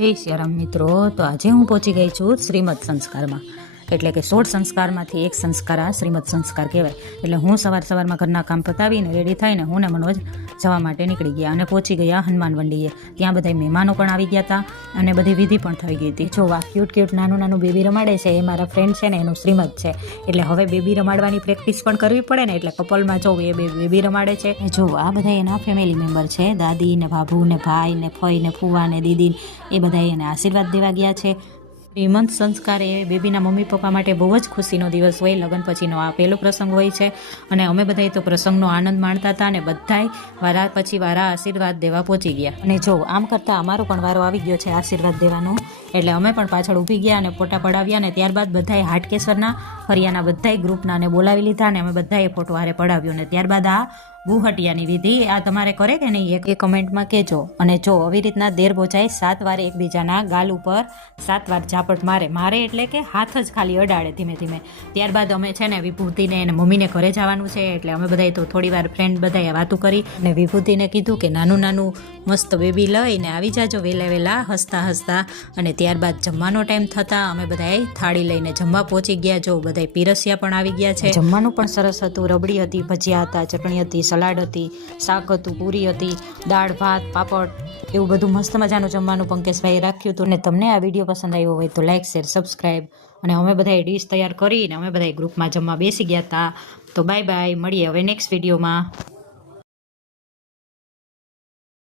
જય સિયારામ મિત્રો, તો આજે હું પહોંચી ગઈ છું શ્રીમદ સંસ્કારમાં, એટલે કે 16 સંસ્કારમાંથી એક સંસ્કાર આ શ્રીમદ સંસ્કાર કહેવાય. એટલે હું સવારમાં ઘરના કામ પતાવીને રેડી થઈને હું ને મનોજ જવા માટે નીકળી ગયા અને પહોંચી ગયા હનુમાન મંડીએ. ત્યાં બધા મહેમાનો પણ આવી ગયા હતા અને બધી વિધિ પણ થઈ ગઈ હતી. જો આ ક્યુટ નાનું બેબી રમાડે છે, એ મારા ફ્રેન્ડ છે ને, એનું શ્રીમદ છે. એટલે હવે બેબી રમાડવાની પ્રેક્ટિસ પણ કરવી પડે ને, એટલે કપલમાં જો એ બેબી રમાડે છે. જો આ બધા એના ફેમિલી મેમ્બર છે, દાદી ને બાબુ ને ભાઈ ને ફઈ ને ફૂવા ને દીદી, એ બધા એને આશીર્વાદ દેવા ગયા છે. શ્રીમંત સંસ્કાર એ બેબીના મમ્મી પપ્પા માટે બહુ જ ખુશીનો દિવસ હોય. લગ્ન પછીનો આ પહેલો પ્રસંગ હોય છે અને અમે બધાએ તો પ્રસંગનો આનંદ માણતા હતા અને બધાય વારા પછી વારા આશીર્વાદ દેવા પહોંચી ગયા. અને જો આમ કરતાં અમારો પણ વારો આવી ગયો છે આશીર્વાદ દેવાનો, એટલે અમે પણ પાછળ ઊભી ગયા અને ફોટા પડાવ્યા. અને ત્યારબાદ બધાએ હાટકેશ્વરના ફરિયાના બધાય ગ્રુપનાને બોલાવી લીધા અને અમે બધાએ ફોટો હારે પડાવ્યો. અને ત્યારબાદ આ ગુહટિયાની વિધિ આ તમારે કરે કે નહીં એ કમેન્ટમાં કહેજો. અને જો આવી રીતના દેર બોજાય 7 વાર એકબીજાના ગાલ ઉપર 7 વાર ઝાપટ મારે એટલે કે હાથ જ ખાલી અડાડે ધીમે ધીમે. ત્યારબાદ અમે છે ને વિભૂતિને એને મમ્મીને ઘરે જવાનું છે, એટલે અમે બધાએ તો થોડી વાર ફ્રેન્ડ બધાએ વાતું કરી અને વિભૂતિને કીધું કે નાનું મસ્ત બેબી લઈને આવી જાજો વહેલા હસતા. અને ત્યારબાદ જમવાનો ટાઈમ થતાં અમે બધાએ થાળી લઈને જમવા પહોંચી ગયા. જો બધાએ પીરસિયા પણ આવી ગયા છે. જમવાનું પણ સરસ હતું. રબડી હતી, ભજીયા હતા, ચટણી હતી, સલાડ હતી, શાક હતું, પૂરી હતી, દાળ ભાત, પાપડ, એવું બધું મસ્ત મજાનું જમવાનું પંકજભાઈએ રાખ્યું હતું. અને તમને આ વિડીયો પસંદ આવ્યો હોય તો લાઈક, શેર, સબસ્ક્રાઈબ. અને અમે બધાએ ડીશ તૈયાર કરીને અમે બધાએ ગ્રુપમાં જમવા બેસી ગયા હતા. તો બાય, મળીએ હવે નેક્સ્ટ વિડીયોમાં.